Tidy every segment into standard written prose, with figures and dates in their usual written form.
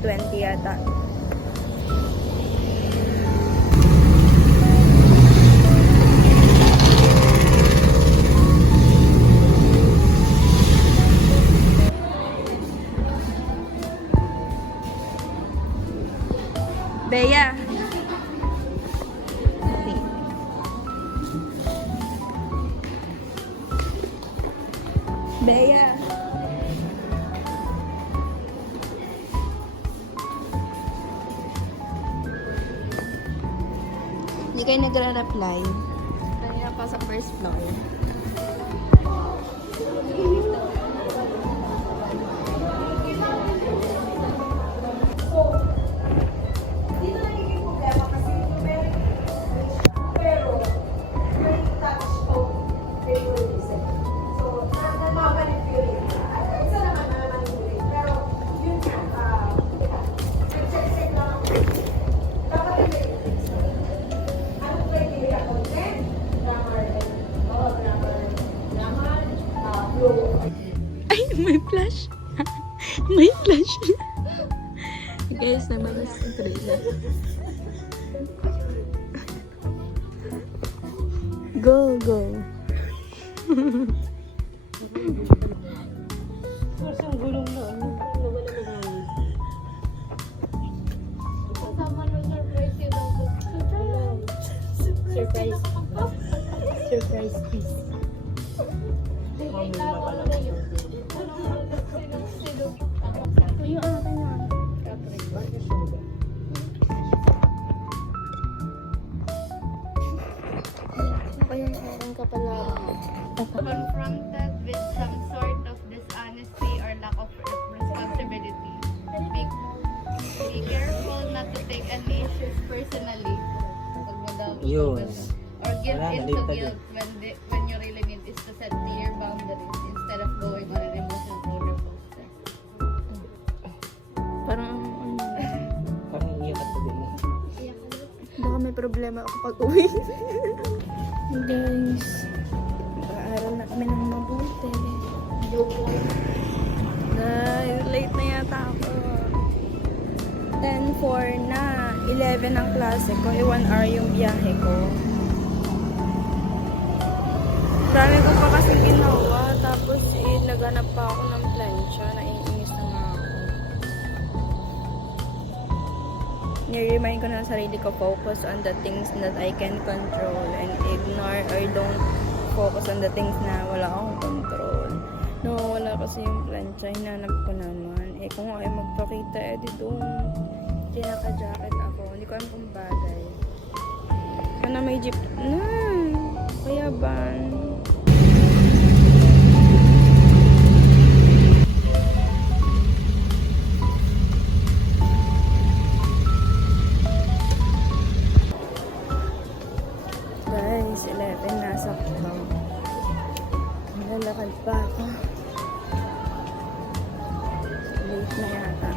11:20 yata. Bea. Bea. Hindi kayo nagre-reply. Kanina pa sa first floor. Ay, may flash. May flash. Guys, namalas ang trailer. Go, go. Ang gulong na. Surprise. Surprise piece. Yung akin na. Kaya meron ka pala. Confronted with some sort of dishonesty or lack of responsibility. Be careful not to take any issues personally. Pag madami Yun. or give Wala, into nalipad guilt when you really need is to set clear boundaries instead of going on an emotional roller coaster. Parang, Parang iyak at tabi mo. baka may problema ako pag uwi. Guys, mag-aaral na kami ng mabuti. Guys, late na yata ako. 10:04 na. 11 ang klase ko. 1 hour yung biyahe ko. Dami ko pa kasi ginawa. Tapos naghanap pa ako ng plancha. Naiinis na nga ako. Niremind ko na sarili ko, focus on the things that I can control and ignore or don't focus on the things na wala akong control. No, wala kasi yung plancha. Hinanap ko naman. Kung ay magpakita, di doon. Tinaka-jacket ako. Hindi ko alam kung bagay. Ano may jeep? Kaya ba? Guys, 11 nasa ko. Malalakad pa ako. Late na yata.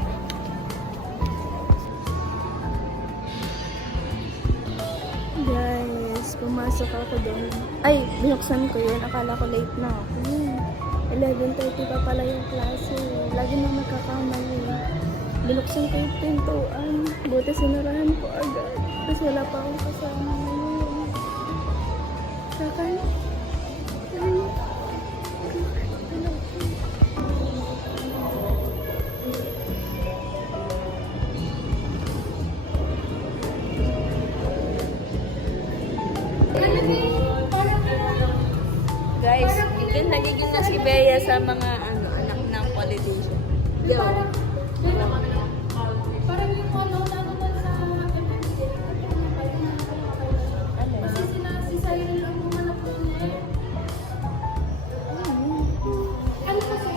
Guys, pumasok ako doon. Ay, binuksan ko yun. Akala ko late na ako. 11:30 pa pala yung klase. Lagi na nagkakamali. Binuksan ko yung pintuan. Buti sinarahan ko agad. Tapos wala pa akong kasama ngayon. Kakan? Guys, yun nagiging na si Bea sa mga anak ng politician. Yo. Parang yung ano sa kasi si Cyril ang bumanap ko niya. Ano kasi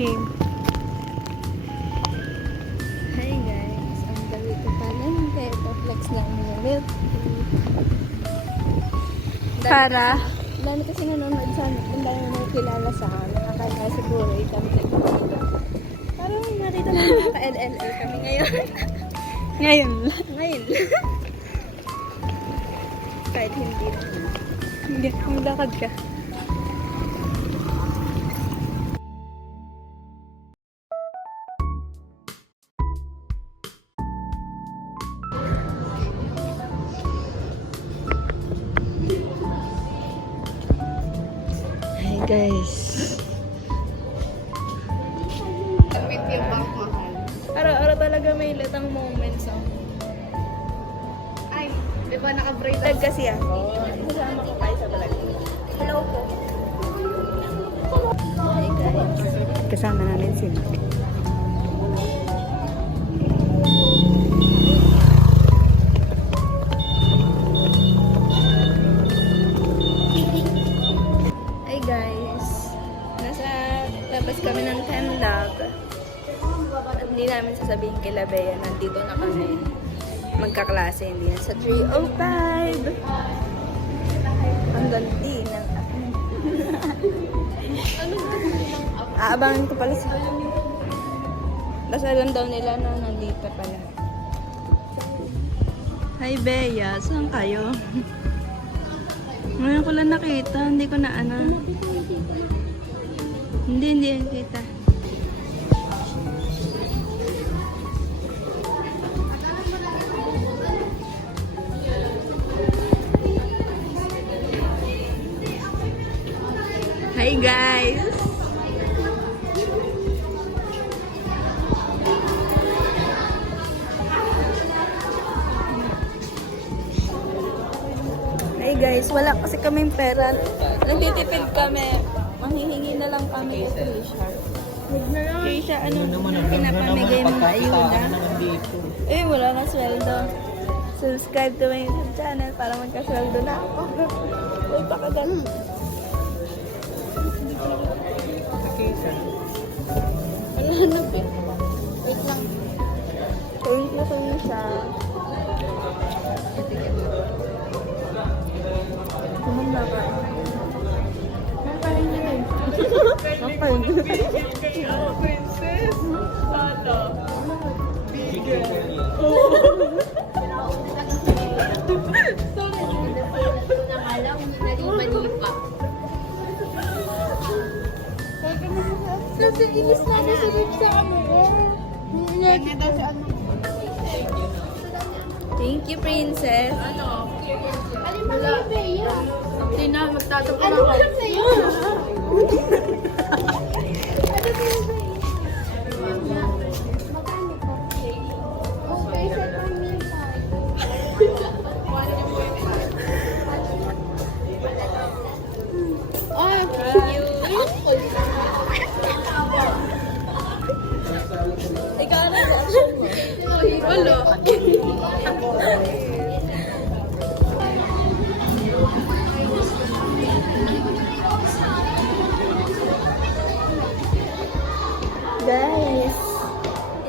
Game. Hi guys, ang gabi ko pala. Kaya ito flex lang ulit. Para? Dami kasi nanonood sa amin. Ang dami mo kilala sa amin. Kaya siguro kami nagpapalito. Parang nakita namin naka-LLA kami ngayon. Ngayon lang. Ngayon lang. Kahit hindi naman. Hindi, maglakad ka. Hi guys. Kapit yung bang mahal. Araw-araw talaga may litang moments ako. Ay, di ba naka-braid Vlog kasi ako. Kasama ko kayo sa vlog. Hello po. Hi guys. Kasama namin si Mac. Hi guys. Nasa labas kami ng Temlab. At hindi namin sasabihin kila Bea, nandito na kami. Magkaklase, hindi na sa 305. Ang gandi ng aabangan ko pala sa basta alam daw nila na nandito pala. Hi Bea, saan kayo? Ngayon ko lang nakita, hindi ko na hindi nakita. Hi guys! Hi guys, wala kasi kaming pera. Nagtitipid kami. Manghihingi na lang kami kay Trisha. Trisha, ano pinapamigay mong ayuda? Eh, wala na sweldo. Subscribe to my YouTube channel para magka-sweldo na ako. Uy, pakagal. Wala na ba? Wait lang. Thank you, Trisha. Kumanda ka. Napain na rin. Napain na rin. Princess. Tata. Big girl. Kasi inis na nasilip sa camera. Ganyan daw si ano. Thank you, Princess. Alin ba na Bea? Tina, magtatapos Ano ba na sa'yo? Ano ba na Bea? Magkano po? Okay, sa 1,500. Oh, thank you. Ikaw na reaction mo. Wala. Guys,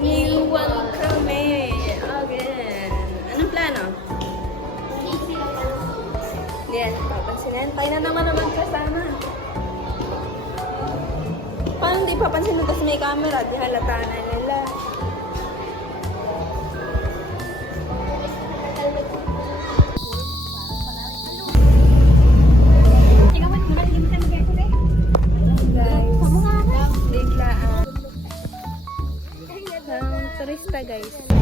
iniiwan kami again. Anong plano? Yan, papansinan. Tayo na naman kasama. Paano hindi papansin na tapos may camera? Di halata na nila. Guys, biglaan. Turista guys.